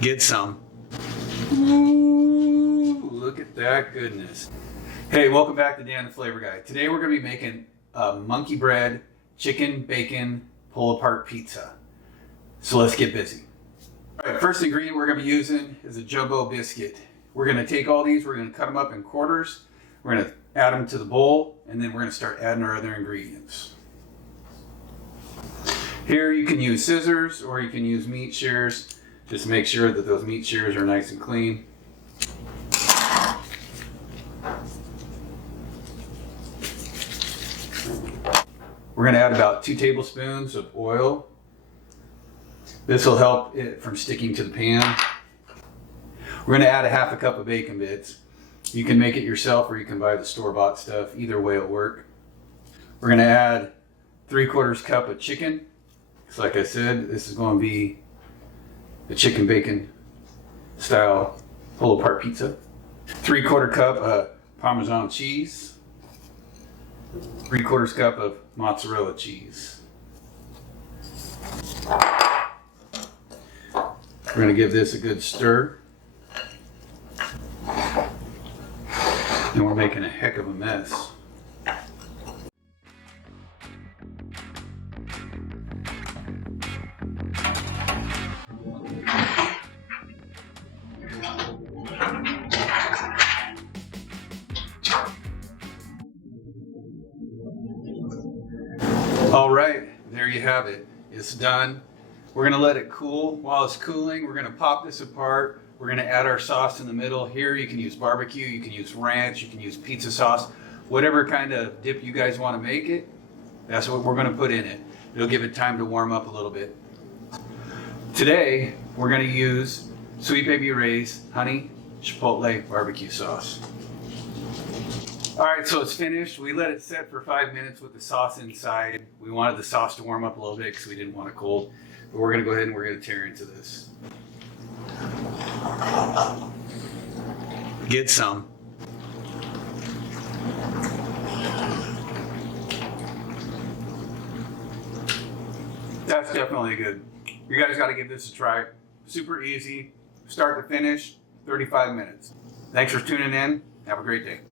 Get some. Ooh, look at that goodness. Hey, welcome back to Dan the Flavor Guy. Today we're going to be making a monkey bread, chicken, bacon, pull-apart pizza. So let's get busy. All right, first ingredient we're going to be using is a jumbo biscuit. We're going to take all these, we're going to cut them up in quarters, we're going to add them to the bowl, and then we're going to start adding our other ingredients. Here you can use scissors or you can use meat shears. Just make sure that those meat shears are nice and clean. We're going to add about 2 tablespoons of oil. This will help it from sticking to the pan. We're going to add a half a cup of bacon bits. You can make it yourself or you can buy the store-bought stuff. Either way it'll work. We're going to add 3/4 cup of chicken. So like I said, this is going to be a chicken bacon style pull-apart pizza. 3/4 cup of Parmesan cheese. 3/4 cup of mozzarella cheese. We're going to give this a good stir. And we're making a heck of a mess. All right, there you have it. It's done. We're gonna let it cool. While it's cooling, we're gonna pop this apart. We're gonna add our sauce in the middle. Here you can use barbecue, you can use ranch, you can use pizza sauce, whatever kind of dip you guys wanna make it, that's what we're gonna put in it. It'll give it time to warm up a little bit. Today, we're gonna use Sweet Baby Ray's honey chipotle barbecue sauce. All right, so it's finished. We let it set for 5 minutes with the sauce inside. We wanted the sauce to warm up a little bit because we didn't want it cold. But we're gonna go ahead and we're gonna tear into this. Get some. That's definitely good. You guys gotta give this a try. Super easy, start to finish, 35 minutes. Thanks for tuning in. Have a great day.